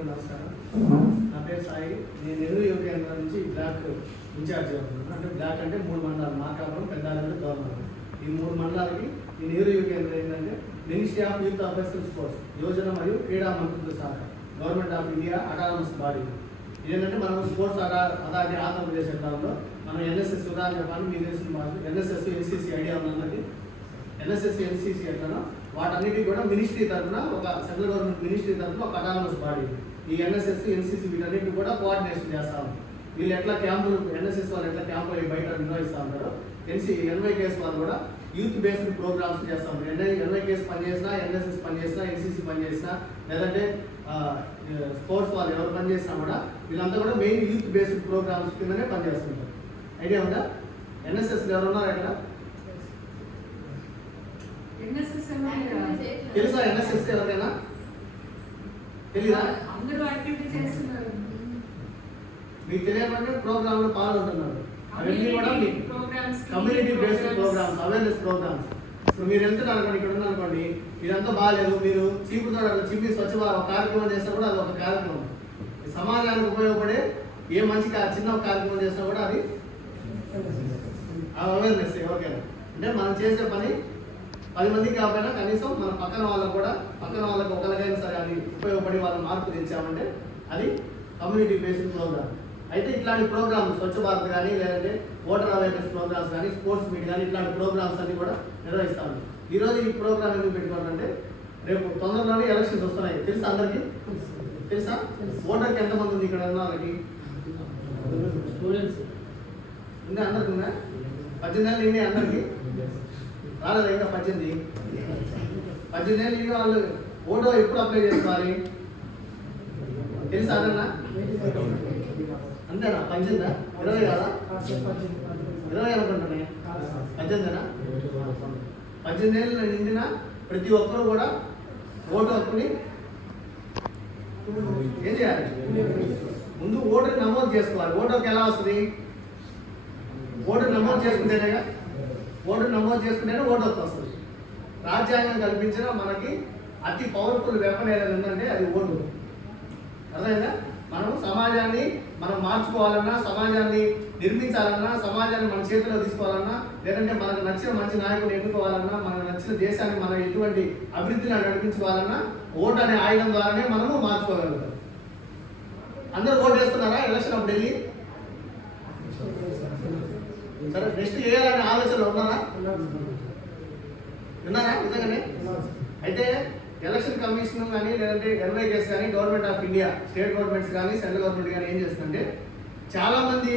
అందరికీ నమస్కారం. నా పేరు సాయి. నేను నెహ్రూ యువ కేంద్రం నుంచి బ్లాక్ ఇన్ఛార్జ్ అవుతున్నాను. అంటే బ్లాక్ అంటే 3 మండలాలు: మార్కాపురం, పెద్దారెడ్డి, గవర్నమెంట్. ఈ 3 మండలాలకి ఈ నెహ్రూ యువ కేంద్రం ఏంటంటే ministry of youth affairs and sports, యువజన మరియు క్రీడా మంత్రిత్వ శాఖ, government of India autonomous body. ఏంటంటే మనం స్పోర్ట్స్ అథారిటీ ఆంధ్రప్రదేశ్ ఎట్లాలో మనం ఎన్ఎస్ఎస్ ఉదాహరణ చెప్పాలి. మీకు తెలిసిన వాళ్ళు ఎన్ఎస్ఎస్, ఎన్సీసీ ఐడియా ఉన్నది. ఎన్ఎస్ఎస్, ఎన్సీసీ ఎట్లనో వాటన్నిటికీ కూడా మినిస్ట్రీ తరఫున, ఒక సెంట్రల్ గవర్నమెంట్ మినిస్ట్రీ తరఫున ఒక అటానమస్ బాడీ. ఈ ఎన్ఎస్ఎస్, ఎన్సీసీ వీటన్నిటిని కూడా కోఆర్డినేషన్ చేస్తాం. వీళ్ళు ఎట్లా క్యాంపులు, ఎన్ఎస్ఎస్ వాళ్ళు ఎట్లా క్యాంపులు బయట నిర్వహిస్తూ ఉంటారో, ఎన్వైకేఎస్ వాళ్ళు కూడా యూత్ బేస్డ్ ప్రోగ్రామ్స్ చేస్తాం. ఎన్వైకేఎస్ పనిచేసినా, ఎన్ఎస్ఎస్ పనిచేసినా, ఎన్సీసీ పనిచేసినా, లేదంటే స్పోర్ట్స్ వాళ్ళు ఎవరు పనిచేసినా కూడా వీళ్ళంతా కూడా మెయిన్ యూత్ బేస్డ్ ప్రోగ్రామ్స్ కిందనే పనిచేస్తుంటారు. ఐడియా ఉందా? ఎన్ఎస్ఎస్ ఎవరు ఉన్నారు ఎక్కడ? తెలుసా ఎన్ఎస్ఎస్ ఎవరైనా? తెలీదా? మీకు తెలియకుండా ప్రోగ్రామ్ లో పాల్గొంటున్నారు. అవన్నీ కూడా community based programmes, awareness programmes. ఇప్పుడు మీరు వెళ్తున్నారు అనుకోండి, ఇక్కడ ఉన్నారనుకోండి, ఇదంతా బాగాలేదు, మీరు చీపుతో చిమ్మి స్వచ్ఛ కార్యక్రమం చేసినా కూడా అది ఒక కార్యక్రమం. సమాజానికి ఉపయోగపడే ఏ మంచి చిన్న కార్యక్రమం చేసినా కూడా అది అవేర్నెస్. ఎవరికైనా అంటే మనం చేసే పని 10 మందికి కాకపోయినా కనీసం మన పక్కన వాళ్ళకు ఒకరికైనా సరే అది ఉపయోగపడి వాళ్ళ మార్పు తెచ్చామంటే అది కమ్యూనిటీ బేస్డ్ ప్రోగ్రామ్. అయితే ఇట్లాంటి ప్రోగ్రామ్స్ స్వచ్ఛ భారత్ కానీ, లేదంటే ఓటర్ అవేర్నెస్ ప్రోగ్రామ్స్ కానీ, స్పోర్ట్స్ మీట్ కానీ, ఇట్లాంటి ప్రోగ్రామ్స్ అన్ని కూడా నిర్వహిస్తాము. ఈరోజు ఈ ప్రోగ్రామ్ ఎందుకు పెట్టుకోవాలంటే రేపు తొందరలోనే ఎలక్షన్స్ వస్తున్నాయి. తెలుసా అందరికీ? తెలుసా? ఓటర్కి ఎంతమంది ఉంది ఇక్కడ ఉన్న వాళ్ళకి? స్టూడెంట్స్ ఇంకా అందరికి ఉందా? 18 ఏళ్ళు నిండి అందరికీ రాలేదు ఇంకా 18 ఏళ్ళు నిండి వాళ్ళు ఓటు ఎప్పుడు అప్లై చేసుకోవాలి తెలుసా? అదన్నా అంతేనా? 18 20 కదా? 20 అనుకుంటున్నాయి. 18 18 ఏళ్ళు నిండిన ప్రతి ఒక్కరు కూడా ఓటు హక్కుని ఏం చేయాలి? ముందు ఓటుని నమోదు చేసుకోవాలి. ఓటు హక్కు ఎలా వస్తుంది? ఓటు నమోదు చేసుకుంటేనేగా. ఓటు నమోదు చేసుకుంటేనే ఓటు హక్కు వస్తుంది. రాజ్యాంగం కల్పించిన మనకి అతి పవర్ఫుల్ వెపన్ ఏదైనా ఉందంటే అది ఓటు. అర్థమైందా? మనం సమాజాన్ని మనం మార్చుకోవాలన్నా, సమాజాన్ని నిర్మించాలన్నా, సమాజాన్ని మన చేతిలో తీసుకోవాలన్నా, లేదంటే మనకు నచ్చిన మంచి నాయకుడు ఎన్నుకోవాలన్నా, మనకు నచ్చిన దేశాన్ని మనం ఎటువంటి అభివృద్ధిని నడిపించుకోవాలన్నా ఓటు అనే ఆయుధం ద్వారానే మనము మార్చుకోగలుగుతాం. అందరూ ఓటు వేస్తున్నారా ఎలక్షన్ అప్పుడు వెళ్ళి? సరే, నెక్స్ట్ వేయాలనే ఆలోచనలు ఉన్నారా? నిజంగానే? అయితే ఎలక్షన్ కమిషన్ కానీ, లేదంటే ఎన్వైకేఎస్ కానీ, government of India, state governments కానీ, సెంట్రల్ గవర్నమెంట్ కానీ ఏం చేస్తుందంటే, చాలా మంది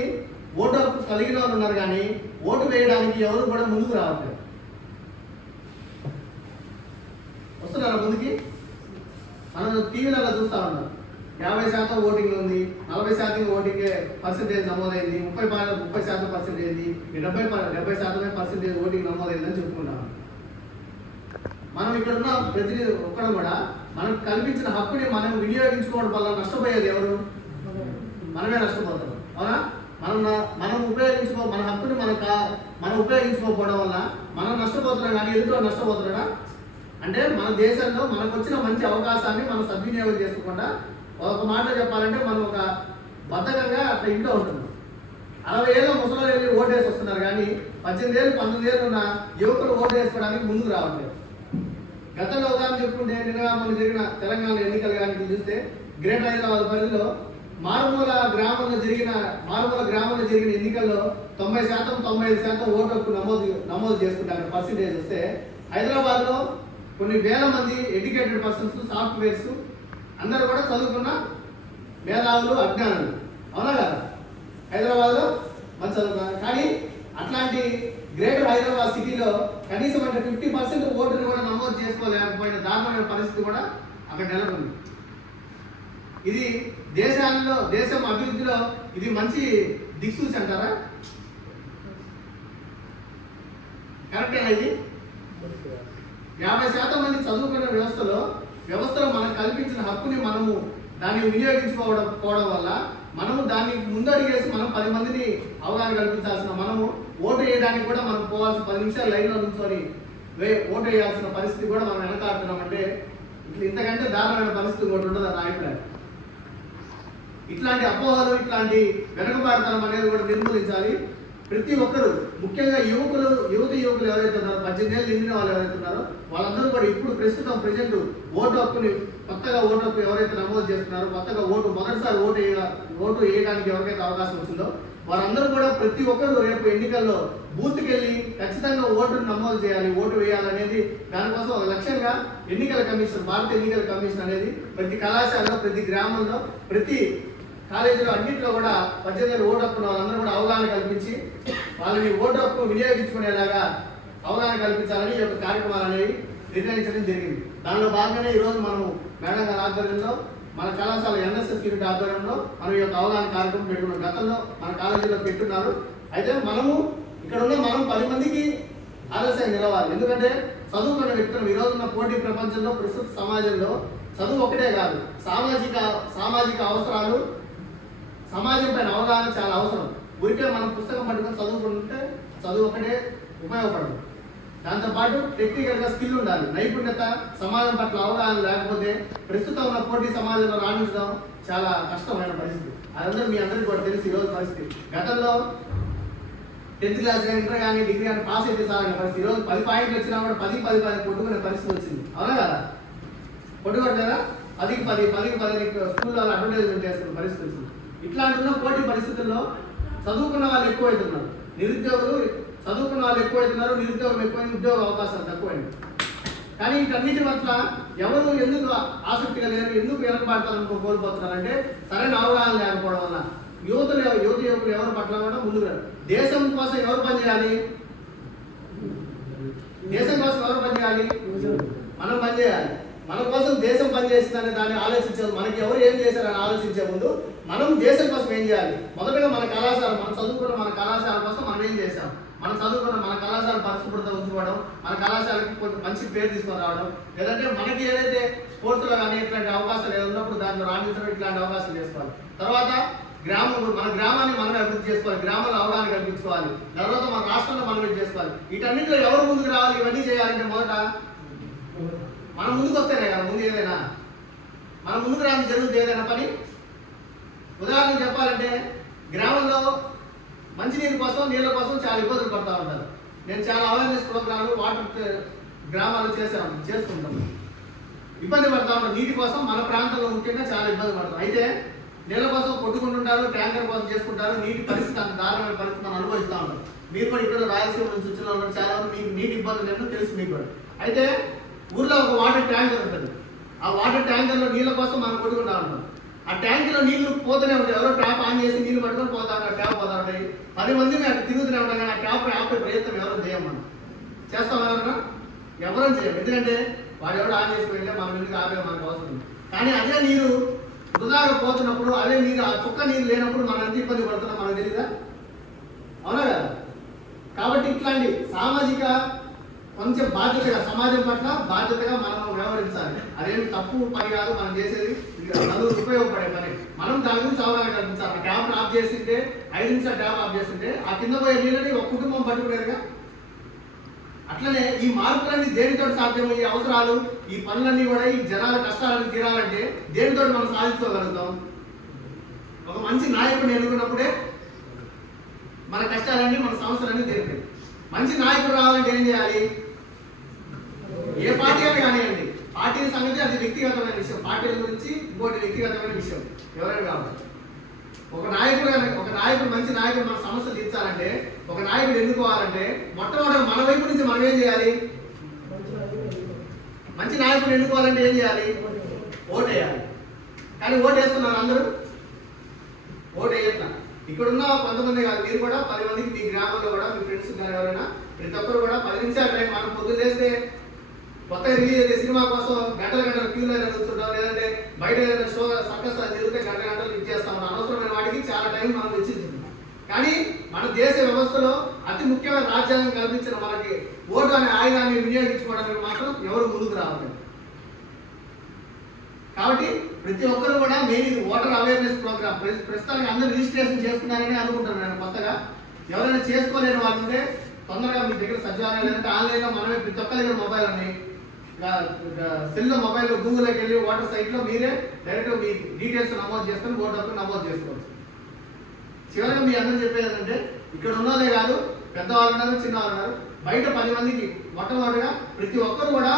ఓటు హక్కు కలిగిన వాళ్ళు ఉన్నారు కానీ ఓటు వేయడానికి ఎవరు కూడా ముందుకు రావట్లేదు. వస్తున్నారా ముందుకి? మనం టీవీలలో చూస్తూ ఉన్నాం. 50% ఓటింగ్ ఉంది, 40% ఓటింగ్ పర్సెంటేజ్ నమోదైంది, 30% పర్సెంటేజ్ అయింది, 70% ఓటింగ్ నమోదైందని చెప్పుకుంటాం. మనం ఇక్కడ ఉన్న ప్రతి ఒక్కరు కూడా మనకు కల్పించిన హక్కుని మనం వినియోగించుకోవడం వల్ల నష్టపోయేది ఎవరు? మనమే నష్టపోతాం. అవునా? మనం మన హక్కుని మనం ఉపయోగించుకోకపోవడం వల్ల మనం నష్టపోతున్నాం కానీ ఎదుటి నష్టపోతున్నాడా? అంటే మన దేశంలో మనకు వచ్చిన మంచి అవకాశాన్ని మనం సద్వినియోగం చేసుకోకుండా, ఒక మాట చెప్పాలంటే మనం ఒక బద్ధకంగా అట్లా ఇంట్లో ఉంటున్నాం. 60 ఏళ్ళ ముసలి వెళ్ళి ఓటేసి వస్తున్నారు కానీ 18 ఏళ్ళు 19 ఏళ్ళు ఉన్న యువకులు ఓటు వేసుకోవడానికి ముందుకు రావట్లేదు. గతంలో ఉదాహరణ చెప్పుకుంటే నిన్న మనం జరిగిన తెలంగాణ ఎన్నికలు కానీ చూస్తే, గ్రేటర్ హైదరాబాద్ పరిధిలో మారుమూల గ్రామంలో జరిగిన ఎన్నికల్లో 90% 95% ఓటు హక్కు నమోదు చేసుకుంటారు. పర్సెంటేజ్ వస్తే హైదరాబాద్లో కొన్ని వేల మంది ఎడ్యుకేటెడ్ పర్సన్స్, సాఫ్ట్వేర్స్ అందరూ కూడా చదువుకున్న మేధావులు, అజ్ఞానులు. అవునా కదా? హైదరాబాద్లో మంచి చదువుకున్నారు కానీ అట్లాంటి గ్రేటర్ హైదరాబాద్ సిటీలో కనీసం అంటే 50% ఓటుని కూడా నమోదు చేసుకోలేకపోయిన దారుణమైన పరిస్థితి కూడా అక్కడ నెలకొంది. ఇది దేశం అభివృద్ధిలో ఇది మంచి దిక్సూచి అంటారా? కరెక్టేనా? ఇది 50% మంది చదువుకున్న వ్యవస్థలో మనకు కల్పించిన హక్కుని మనము దాన్ని వినియోగించుకోవడం వల్ల మనము దాన్ని ముందడిగేసి మనం 10 మందిని అవగాహన కల్పించాల్సిన, మనము ఓటు వేయడానికి కూడా మనం పోవాల్సిన 10 నిమిషాలు లైన్లో నుంచొని ఓటు వేయాల్సిన పరిస్థితి కూడా మనం వెనకాడుతున్నామంటే ఇంతకంటే దారుణమైన పరిస్థితి ఒకటి ఉండదు. నా అభిప్రాయం. ఇట్లాంటి అపోహలు, ఇట్లాంటి వెనకబాటుతనం అనేది కూడా నిర్మూలించాలి. ప్రతి ఒక్కరు, ముఖ్యంగా యువతి యువకులు ఎవరైతే ఉన్నారో, 18 ఏళ్ళు నిండిన వాళ్ళు ఎవరైతే ఉన్నారో వాళ్ళందరూ కూడా ఇప్పుడు ప్రస్తుతం ప్రజెంట్ ఓటు హక్కుని, కొత్తగా ఓటు హక్కు ఎవరైతే నమోదు చేస్తున్నారో, కొత్తగా మొదటిసారి ఓటు వేయడానికి ఎవరికైతే అవకాశం వచ్చిందో వారందరూ కూడా ప్రతి ఒక్కరు రేపు ఎన్నికల్లో బూత్కి వెళ్ళి ఖచ్చితంగా ఓటును నమోదు చేయాలి, ఓటు వేయాలనేది దానికోసం ఒక లక్ష్యంగా ఎన్నికల కమిషన్, భారత ఎన్నికల కమిషన్ అనేది ప్రతి కళాశాలలో, ప్రతి గ్రామంలో, ప్రతి కాలేజీలో అన్నింటిలో కూడా 18 ఓటు హక్కున్న వాళ్ళందరూ కూడా అవగాహన కల్పించి వాళ్ళని ఓటు హక్కు వినియోగించుకునేలాగా అవగాహన కల్పించాలని ఈ యొక్క కార్యక్రమాలు అనేవి నిర్ణయించడం జరిగింది. దానిలో భాగంగానే ఈరోజు మనము మేడం గారి ఆధ్వర్యంలో, మన కళాశాల ఎన్ఎస్ఎస్ యూనిట్ ఆధ్వర్యంలో మనం ఈ యొక్క అవగాహన కార్యక్రమం పెట్టుకున్నాం. గతంలో మన కాలేజీలో పెట్టున్నారు. అయితే మనం 10 మందికి ఆదర్శంగా నిలవాలి. ఎందుకంటే చదువుకున్న వ్యక్తులు ఈ రోజున్న పోటీ ప్రపంచంలో, ప్రస్తుత సమాజంలో చదువు ఒకటే కాదు, సామాజిక అవసరాలు, సమాజం పైన అవగాహన చాలా అవసరం. ఊరికే మనం పుస్తకం పట్టుకొని చదువుకుంటే చదువు ఒకటే ఉపయోగపడదు. దాంతోపాటు టెక్నికల్గా స్కిల్ ఉండాలి, నైపుణ్యత, సమాజం పట్ల అవగాహన లేకపోతే ప్రస్తుతం ఉన్న పోటీ సమాజంలో రాణించడం చాలా కష్టమైన పరిస్థితి. అదందరూ మీ అందరికీ కూడా తెలుసు. ఈరోజు పరిస్థితి, గతంలో 10th క్లాస్ కానీ, ఇంటర్ కానీ, డిగ్రీ కానీ పాస్ అయితే సాగిన పరిస్థితి. ఈరోజు 10 పాయింట్లు వచ్చినా కూడా 10 కొట్టుకునే పరిస్థితి వచ్చింది. అవునా కదా? కొట్టుకోవట్లేదా? 10కి 10 స్కూల్లో అడ్వర్టైజ్మెంట్ చేస్తున్న పరిస్థితి వచ్చింది. ఇట్లాంటి పోటీ పరిస్థితుల్లో చదువుకున్న వాళ్ళు ఎక్కువైతున్నారు, చదువుకున్న వాళ్ళు ఎక్కువైతున్నారు, నిరుద్యోగం ఎక్కువైంది, ఉద్యోగ అవకాశాలు తక్కువైంది. కానీ వీటన్నిటి పట్ల ఎవరు ఎందుకు ఆసక్తిగా లేరు, ఎందుకు వెనకబడతారని కోల్పోతున్నారంటే సరైన అవగాహన లేకపోవడం వల్ల. యువతి యువకులు ఎవరి పట్ల కూడా ముందుకు రారు. దేశం కోసం ఎవరు పనిచేయాలి? దేశం కోసం ఎవరు పనిచేయాలి? మనం పనిచేయాలి. మన కోసం దేశం పనిచేస్తుందనే దాన్ని ఆలోచించే, మనకి ఎవరు ఏం చేశారని ఆలోచించే ముందు మనం దేశం కోసం ఏం చేయాలి? మొదటగా మన కళాశాల, మనం చదువుకున్న మన కళాశాల కోసం మనం ఏం చేశాం? మనం చదువుకున్న మన కళాశాల పరిశుభ్రత ఉంచుకోవడం, మన కళాశాలకి కొంచెం మంచి పేరు తీసుకొని రావడం, లేదంటే మనకి ఏదైతే స్పోర్ట్స్లో కానీ ఇట్లాంటి అవకాశాలు ఏదో ఉన్నప్పుడు దాంట్లో రాణించడం, ఇట్లాంటి అవకాశాలు చేసుకోవాలి. తర్వాత మన గ్రామాన్ని మనమే అభివృద్ధి చేసుకోవాలి, గ్రామంలో అవగాహన కల్పించుకోవాలి. తర్వాత మన రాష్ట్రంలో మనం ఇది చేసుకోవాలి. వీటన్నింటిలో ఎవరు ముందుకు రావాలి? ఇవన్నీ చేయాలంటే మొదట మనం ముందుకు వస్తేనే కదా ముందు ఏదైనా, మనం ముందుకు రావడం జరుగుతుంది ఏదైనా పని. ఉదాహరణకు చెప్పాలంటే గ్రామంలో మంచినీరు కోసం, నీళ్ళ కోసం చాలా ఇబ్బందులు పడుతూ ఉంటారు. నేను చాలా అవేర్నెస్ ప్రోగ్రాంలు వాటర్ గ్రామాలు చేస్తుంటాం. ఇబ్బంది పడుతూ ఉంటాం నీటి కోసం. మన ప్రాంతంలో ముఖ్యంగా చాలా ఇబ్బంది పడతాం. అయితే నీళ్ళ కోసం కొట్టుకుంటుంటారు, ట్యాంకర్ కోసం చేసుకుంటారు. నీటి పరిస్థితి అంత దారుణమైన పరిస్థితి మనం అనుభవిస్తూ ఉంటాం. మీరు కూడా ఇక్కడ రాయలసీమ నుంచి వచ్చిన వాళ్ళు చాలా మంది మీకు నీటి ఇబ్బందులు ఏంటో తెలుసు మీకు కూడా. అయితే ఊర్లో ఒక వాటర్ ట్యాంకర్ ఉంటుంది. ఆ వాటర్ ట్యాంకర్లో నీళ్ళ కోసం మనం కొట్టుకుంటూ ఉంటాం. ఆ ట్యాంకులో నీళ్లు పోతూనే ఉంటాయి. ఎవరో ట్యాప్ ఆన్ చేసి నీళ్లు పట్టుకొని పోతా ఉంటారు, ట్యాప్ పోతా ఉంటాయి. 10 మంది అటు తిరుగుతూనే ఉంటాం. కానీ ఆ ట్యాప్ ఆపే ప్రయత్నం ఎవరు చేయం. మనం చేస్తాం ఎవరన్నా? ఎవరూ చేయం. ఎందుకంటే వాడు ఎవరు ఆన్ చేసి వెళ్ళే మనం ఎందుకు ఆపే మనకు అవసరం. కానీ అదే నీరు వృధాగా పోతున్నప్పుడు, అదే నీరు, ఆ చుక్క నీరు లేనప్పుడు మనం ఎంత ఇబ్బంది పడుతున్నాం మనకు తెలీదా? అవునా కదా? కాబట్టి ఇట్లాంటి సామాజిక కొంచెం బాధ్యతగా, సమాజం పట్ల బాధ్యతగా మనం వ్యవహరించాలి. అదేమి తప్పు పని కాదు మనం చేసేది, నలుగురు ఉపయోగపడే పని. మనం దాని గురించి అవగాహన కల్పించాలి. ట్యాప్ ఆఫ్ చేస్తుంటే 5 నిమిషాలు ట్యాప్ ఆఫ్ చేస్తుంటే ఆ కింద పోయే నీళ్ళని ఒక కుటుంబం పట్టుకునేరుగా. అట్లనే ఈ మార్పులన్నీ దేనితో సాధ్యమో, ఈ అవసరాలు, ఈ పనులన్నీ కూడా ఈ జనాల కష్టాలను తీరాలంటే దేనితో మనం సాధించుకోగలుగుతాం? ఒక మంచి నాయకుడిని ఎన్నుకున్నప్పుడే మన కష్టాలన్నీ, మన సమస్యలన్నీ తీరుతాయి. మంచి నాయకుడు రావాలంటే ఏం చేయాలి? ఏ పార్టీ అయినా కానివ్వండి, పార్టీల సంగతి అది వ్యక్తిగతమైన విషయం. పార్టీల గురించి ఇంకోటి వ్యక్తిగతమైన విషయం, ఎవరైనా కావచ్చు. ఒక నాయకుడు మంచి నాయకుడు మన సమస్యలు తీర్చాలంటే, ఒక నాయకుడు ఎన్నుకోవాలంటే మొట్టమొదటి మన వైపు నుంచి మనం ఏం చేయాలి? మంచి నాయకుడు ఎన్నుకోవాలంటే ఏం చేయాలి? ఓటు వేయాలి. కానీ ఓటు వేస్తున్నారు అందరూ? ఓటు వేయట్లా. ఇక్కడున్న కొంతమంది కాదు, మీరు కూడా 10 మందికి మీ గ్రామంలో కూడా మీ ఫ్రెండ్స్ ఉన్నారు ఎవరైనా, ప్రతి ఒక్కరు కూడా 10 నిమిషాలు టైం. మనం పొద్దున్న చేస్తే కొత్తగా రిలీజ్ అయితే సినిమా కోసం గంటల క్యూలో కూర్చుంటాం, లేదంటే బయట ఏదైనా షో సర్కస్ జరిగితే గంటలు ఇచ్చేస్తాం. అనవసరమైన వాటికి చాలా టైం మనం వెచ్చించింది. కానీ మన దేశ వ్యవస్థలో అతి ముఖ్యమైన రాజ్యాంగం కల్పించిన మనకి ఓటు అనే ఆయుధాన్ని వినియోగించుకోవడానికి మాత్రం ఎవరు ముందుకు రావాలి. కాబట్టి ప్రతి ఒక్కరు కూడా మెయిన్ ఇది ఓటర్ అవేర్నెస్ ప్రోగ్రామ్. ప్రస్తుతానికి అందరూ రిజిస్ట్రేషన్ చేసుకున్నారని అనుకుంటున్నాను నేను. కొత్తగా ఎవరైనా చేసుకోలేని వాళ్ళు ఉంటే తొందరగా మీ దగ్గర సచివాలయం లేదంటే ఆన్లైన్లో మనమే ప్రతి ఒక్కరి దగ్గర మొబైల్ ఉన్నాయి, సెల్లో మొబైల్ గూగుల్లోకి వెళ్ళి ఓటర్ సైట్లో మీరే డైరెక్ట్ మీ డీటెయిల్స్ నమోదు చేసుకొని ఓటర్ హక్కు నమోదు చేసుకోవచ్చు. చివరిగా మీ అందరూ చెప్పేది ఏంటంటే ఇక్కడ ఉన్నదే కాదు, పెద్దవాళ్ళు ఉన్నారు, చిన్నవాళ్ళు ఉన్నారు, బయట 10 మందికి మొట్టమొదటిగా ప్రతి ఒక్కరు కూడా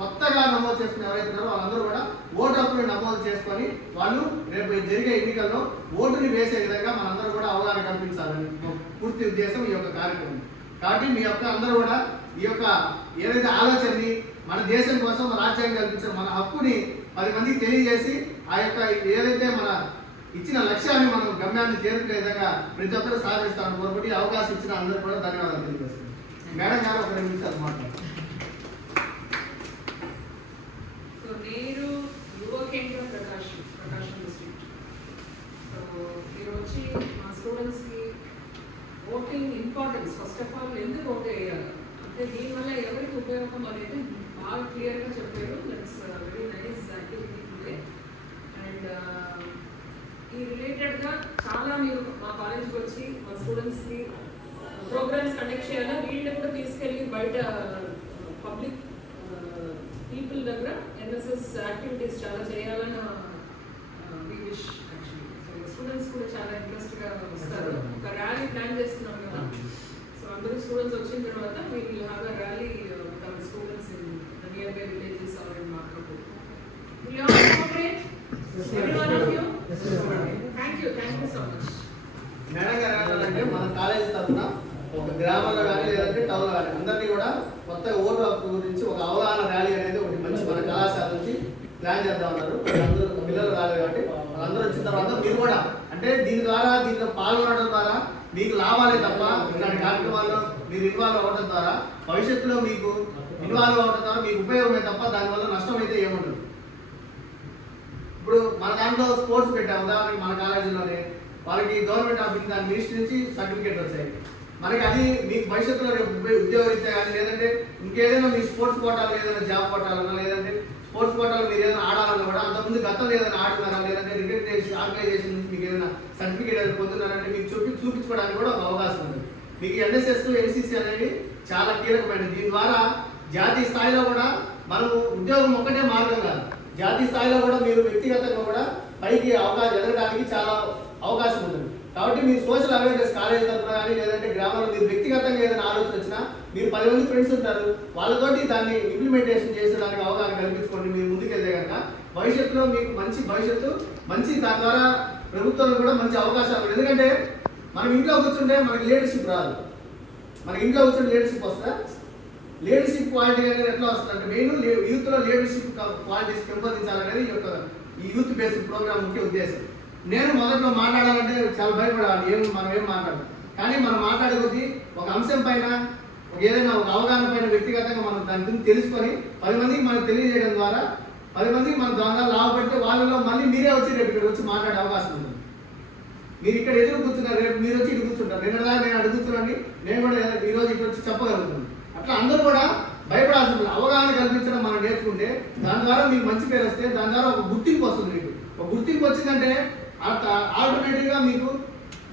కొత్తగా నమోదు చేసుకుని ఎవరైతే ఉన్నారో వాళ్ళందరూ కూడా ఓటు హక్కుని నమోదు చేసుకొని వాళ్ళు రేపు జరిగే ఎన్నికల్లో ఓటుని వేసే విధంగా మనందరూ కూడా అవగాహన కల్పించాలని పూర్తి ఉద్దేశం ఈ యొక్క కార్యక్రమం. కాబట్టి మీ యొక్క అందరూ కూడా ఈ యొక్క ఏదైతే ఆలోచనని మన దేశం కోసం రాజ్యాంగం కల్పించిన మన హక్కుని 10 మందికి తెలియజేసి ఆ యొక్క ఏదైతే మన ఇచ్చిన లక్ష్యాన్ని మనం గమ్యాన్ని చేరుకునే విధంగా ప్రతి ఒక్కరు సాధిస్తాను కోరుకుంటే అవకాశం ఇచ్చిన అందరూ కూడా ధన్యవాదాలు తెలియజేస్తున్నాను. మేడం గారు ఒక 2 నిమిషాలు మాట్లాడారు. నేను యువ కేంద్ర ప్రకాశం డిస్ట్రిక్ట్. సో మీరు వచ్చి మా స్టూడెంట్స్కి voting importance first of all ఎందుకు ఓటు వేయాలి అంటే దీనివల్ల ఎవరికి ఉపయోగం అనేది బాగా క్లియర్గా చెప్పారు. That's very nice activity today. And ఈ రిలేటెడ్గా చాలా మీరు మా కాలేజ్కి వచ్చి మా స్టూడెంట్స్కి ప్రోగ్రామ్స్ కండక్ట్ చేయాలా, వీళ్ళని కూడా తీసుకెళ్ళి బయట పబ్లిక్ పీపుల్ దగ్గర ఎన్ఎస్ఎస్ యాక్టివిటీస్ చాలా చేయాలని we wish actually. So students కూడా చాలా ఇంట్రెస్ట్గా వస్తారు. ఒక ర్యాలీ ప్లాన్ చేస్తున్నాం కదా, సో అందరూ స్టూడెంట్స్ వచ్చిన తర్వాత we will have a rally with our students in the nearby villages or in Markapur. Will you all cooperate? Every one of you? Thank you so much. Madam గారు ఏంటంటే మన college తరఫున ఒక గ్రామంలో కానీ లేదంటే టౌన్లో కానీ అందరినీ కూడా కొత్త ఓటు హక్కు గురించి ఒక అవగాహన ర్యాలీ అనేది ఒకటి మంచి మన కళాశాల నుంచి ప్లాన్ చేద్దాం ఉన్నారు. అందరూ పిల్లలు రాలేదు కాబట్టి వాళ్ళందరూ వచ్చిన తర్వాత మీరు కూడా అంటే దీంట్లో పాల్గొనడం ద్వారా మీకు లాభాలే తప్ప ఇలాంటి కార్యక్రమాల్లో మీరు ఇన్వాల్వ్ అవ్వడం ద్వారా భవిష్యత్తులో మీకు ఇన్వాల్వ్ అవ్వడం ద్వారా మీకు ఉపయోగమే తప్ప దానివల్ల నష్టం అయితే ఏముండదు. ఇప్పుడు మన దాంట్లో స్పోర్ట్స్ పెట్టాము, ఉదాహరణకి మన కాలేజీలోనే వాళ్ళకి గవర్నమెంట్ ఆఫ్ దాని మినిస్ట్రీ నుంచి సర్టిఫికేట్ వచ్చాయి. మనకి అది మీకు భవిష్యత్తులో రేపు ఉద్యోగరీత్యా కానీ లేదంటే ఇంకేదైనా మీ స్పోర్ట్స్ కోటాలు ఏదైనా జాబ్ కోటాలన్నా లేదంటే స్పోర్ట్స్ కోటాలు మీరు ఏదైనా ఆడాలన్నా కూడా అంతకుముందు గతంలో ఏదైనా ఆడుతున్నారా లేదంటే రికగ్నైజేషన్ ఆర్గనైజేషన్ నుంచి మీకు ఏదైనా సర్టిఫికేట్ ఏదైనా పొందుతున్నారంటే మీకు చూపించుకోవడానికి కూడా ఒక అవకాశం ఉంది. మీకు ఎన్ఎస్ఎస్ ఎన్సీసీ అనేది చాలా కీలకమైనది. దీని ద్వారా జాతీయ స్థాయిలో కూడా మనము ఉద్యోగం ఒక్కటే మార్గం కాదు, జాతీయ స్థాయిలో కూడా మీరు వ్యక్తిగతంగా కూడా పైకి అవకాశం ఎదగడానికి చాలా అవకాశం ఉంటుంది. కాబట్టి మీరు సోషల్ అవేర్నెస్ కాలేజ్ తరఫున కానీ లేదంటే గ్రామంలో మీరు వ్యక్తిగతంగా ఏదైనా ఆలోచన వచ్చినా మీరు 10 మంది ఫ్రెండ్స్ ఉంటారు, వాళ్ళతోటి దాన్ని ఇంప్లిమెంటేషన్ చేసేదానికి అవగాహన కల్పించుకోండి. మీరు ముందుకెళ్తే కనుక భవిష్యత్తులో మీకు మంచి భవిష్యత్తు మంచి దాని ద్వారా ప్రభుత్వం కూడా మంచి అవకాశాలు. ఎందుకంటే మనం ఇంట్లో కూర్చుంటే మనకి లీడర్షిప్ రాదు. మన ఇంట్లో కూర్చుంటే లీడర్షిప్ వస్తా లీడర్షిప్ క్వాలిటీ అనేది ఎట్లా వస్తుంది అంటే మెయిన్ యూత్లో లీడర్షిప్ క్వాలిటీస్ పెంపొందించాలనేది ఈ యూత్ బేస్డ్ ప్రోగ్రామ్ ముఖ్య ఉద్దేశం. నేను మొదట్లో మాట్లాడాలంటే చాలా భయపడాలి, మనం ఏం మాట్లాడదు. కానీ మనం మాట్లాడే కొద్దీ ఒక అంశం పైన ఏదైనా ఒక అవగాహన పైన వ్యక్తిగతంగా మనం దాని గురించి తెలుసుకొని 10 మందికి మనం తెలియజేయడం ద్వారా 10 మందికి మన ద్వారా లాభపడితే వాళ్ళలో మళ్ళీ మీరే వచ్చి రేపు ఇక్కడ వచ్చి మాట్లాడే అవకాశం ఉంటుంది. మీరు ఇక్కడ ఎదురు కూర్చున్నారు, రేపు మీరు వచ్చి ఇటు కూర్చుంటారు. నేను అడుగుతున్నాను, నేను కూడా ఈరోజు ఇక్కడ వచ్చి చెప్పగలుగుతున్నాను. అట్లా అందరూ కూడా భయపడాల్సింది అవగాహన కల్పించడం మనం నేర్చుకుంటే దాని ద్వారా మీకు మంచి పేరు వస్తే దాని ద్వారా ఒక గుర్తింపు వస్తుంది. మీకు ఒక గుర్తింపు వచ్చిందంటే ఆల్టర్నేటివ్గా మీకు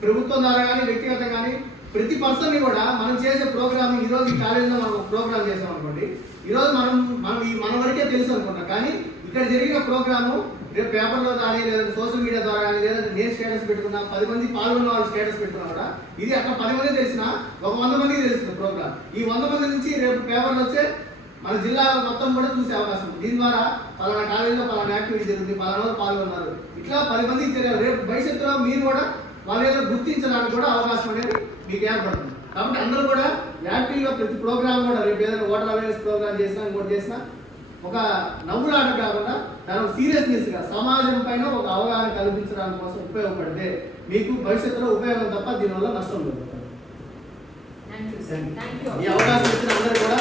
ప్రభుత్వం ద్వారా కానీ వ్యక్తిగతంగా కానీ ప్రతి పర్సన్ని కూడా మనం చేసే ప్రోగ్రామ్ ఈరోజు ఈ కాలేజీలో మనం ఒక ప్రోగ్రామ్ చేసాం అనుకోండి, ఈరోజు మన వరకే తెలుసు అనుకుంటాం. కానీ ఇక్కడ జరిగిన ప్రోగ్రాము రేపు పేపర్లో కానీ లేదంటే సోషల్ మీడియా ద్వారా కానీ లేదంటే నేను స్టేటస్ పెట్టుకున్నా 10 మంది పాల్గొన్న వాళ్ళు స్టేటస్ పెట్టుకున్నా కూడా ఇది అక్కడ 10 మంది తెలిసిన ఒక 100 మందికి తెలుస్తుంది ప్రోగ్రామ్. ఈ 100 మంది నుంచి రేపు పేపర్లు వచ్చే మన జిల్లా మొత్తం కూడా చూసే అవకాశం. దీని ద్వారా పలానా కాలేజీలో పలానా యాక్టివిటీ జరుగుతుంది, పలానా వాళ్ళు పాల్గొన్నారు, ఇట్లా 10 మందికి తెలియాలి. రేపు భవిష్యత్తులో మీరు కూడా వాళ్ళ ఏదో గుర్తించడానికి కూడా అవకాశం అనేది మీకు ఏర్పడుతుంది. కాబట్టి అందరూ కూడా యాక్టివ్గా ప్రతి ప్రోగ్రామ్ కూడా రేపు ఏదైనా ఓటర్ అవేర్నెస్ ప్రోగ్రామ్ చేసినా ఇంకోటి చేసినా ఒక నవ్వులాట కాకుండా దాని సీరియస్నెస్గా సమాజం పైన ఒక అవగాహన కల్పించడానికి కోసం ఉపయోగపడితే మీకు భవిష్యత్తులో ఉపయోగం తప్ప దీనివల్ల నష్టం జరుగుతుంది. ఈ అవకాశం ఇచ్చిన అందరూ కూడా